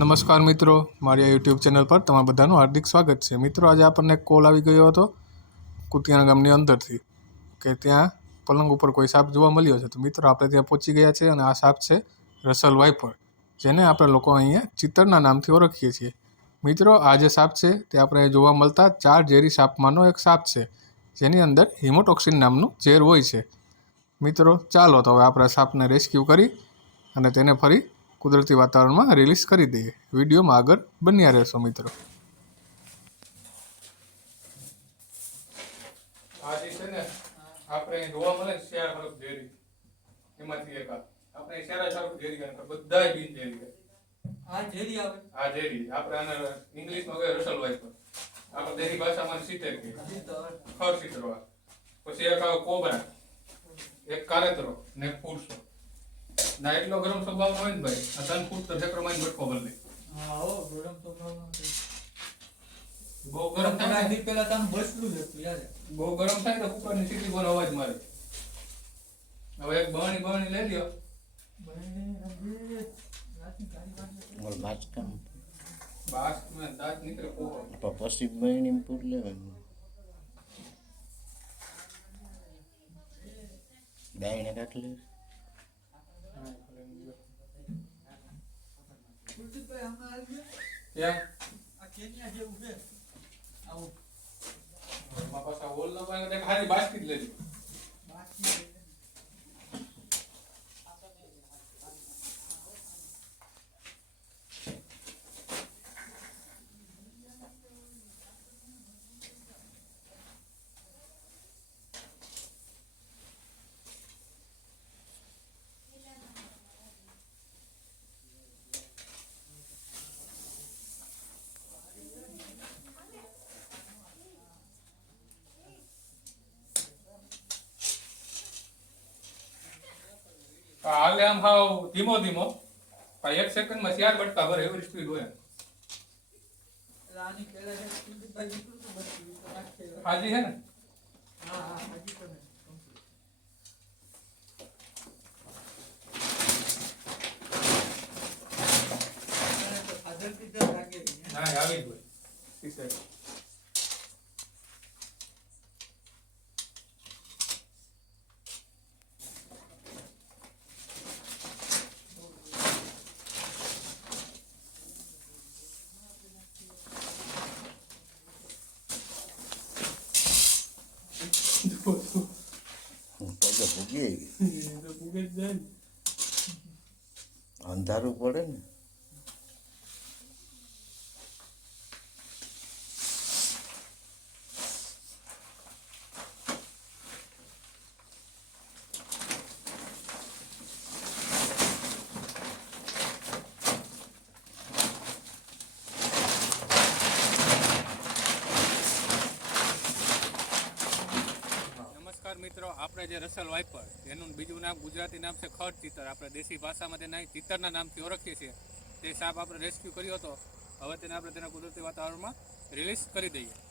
નમસ્કાર મિત્રો, મારી આ યુટ્યુબ ચેનલ પર તમારા બધાનું હાર્દિક સ્વાગત છે. મિત્રો, આજે આપણને કોલ આવી ગયો હતો કુતિયાણા ગામની અંદરથી કે ત્યાં પલંગ ઉપર કોઈ સાપ જોવા મળ્યો છે. તો મિત્રો, આપણે ત્યાં પહોંચી ગયા છે અને આ સાપ છે રસલ વાઇપર જેને આપણે લોકો અહીંયા ચિત્તરના નામથી ઓળખીએ છીએ. મિત્રો, આ જે સાપ છે તે આપણે જોવા મળતા ચાર ઝેરી સાપમાંનો એક સાપ છે, જેની અંદર હિમોટોક્સિન નામનું ઝેર હોય છે. મિત્રો, ચાલો તો હવે આપણે સાપને રેસ્ક્યુ કરી અને તેને ફરી કુદરતી વાતાવરણમાં રિલીઝ કરી દઈએ. વિડીયોમાં આગળ બન્યા રહેશો મિત્રો. આ છે ને આપણે જોવા મળે શેર હરફ ઝેરી એમાંથી એક આપણે શેરા હરફ ઝેરી ગણતા બધાય બિન ઝેરી આ જેલી આવે? આ ઝેરી આપણે આને ઇંગ્લિશમાં કહે રસલ આપણે ભાષામાં સીતેર હજી ખર સીતરવા પછી એક આવે કોબરા. એક કારેતરો ને ફૂરસો. ના એટલો ગરમ સ્વભાવ હોય ને ભાઈ. આ તન ફૂટ તો ઠેકરો માં બટકો બદલે હા ઓ ગરમ સ્વભાવ બહુ ગરમ થાય ને પેલા પહેલા બસલું જ હતું યાદ બહુ ગરમ થાય તો કુકરની સીટી પર અવાજ મારે. હવે એક બરણી બરણી લઈ લ્યો. ઓલ બાસ મેં દાંત નીકળે પછી બહેણી પૂર લેવાનું. દાઈને કાટલે ક્યાં આ કેન્યા જેવું છે આવું એમાં પાછા હોલ ન પાડે તો ખાલી બાસ્કેટ લેજો બાકી હાલે આમ હાવ ધીમો ધીમો. પણ એક સેકન્ડમાં ચાર બટકા ભરે એવી સ્પીડ હોય. એટલે આની આવી જે કુલદીપભાઈ નીકળ્યું હતું બસ એ તો રાખે. હાજી હે ને હા હા હજી તો નહીં. એને તો ફાધરથી જ લાગે છે. ના આવી જ હોય સીસે પગે ભૂગી અંધારું પડે ને. આપણે જે રસલ વાઇપર એનું બીજું નામ ગુજરાતી નામ છે ખડ ચિત્તર આપણે દેશી ભાષામાં તેના ચિત્તરના નામથી ઓળખીએ છીએ. તે સાપ આપણે રેસ્ક્યુ કર્યો હતો. હવે તેને આપણે તેના કુદરતી વાતાવરણમાં રિલીઝ કરી દઈએ.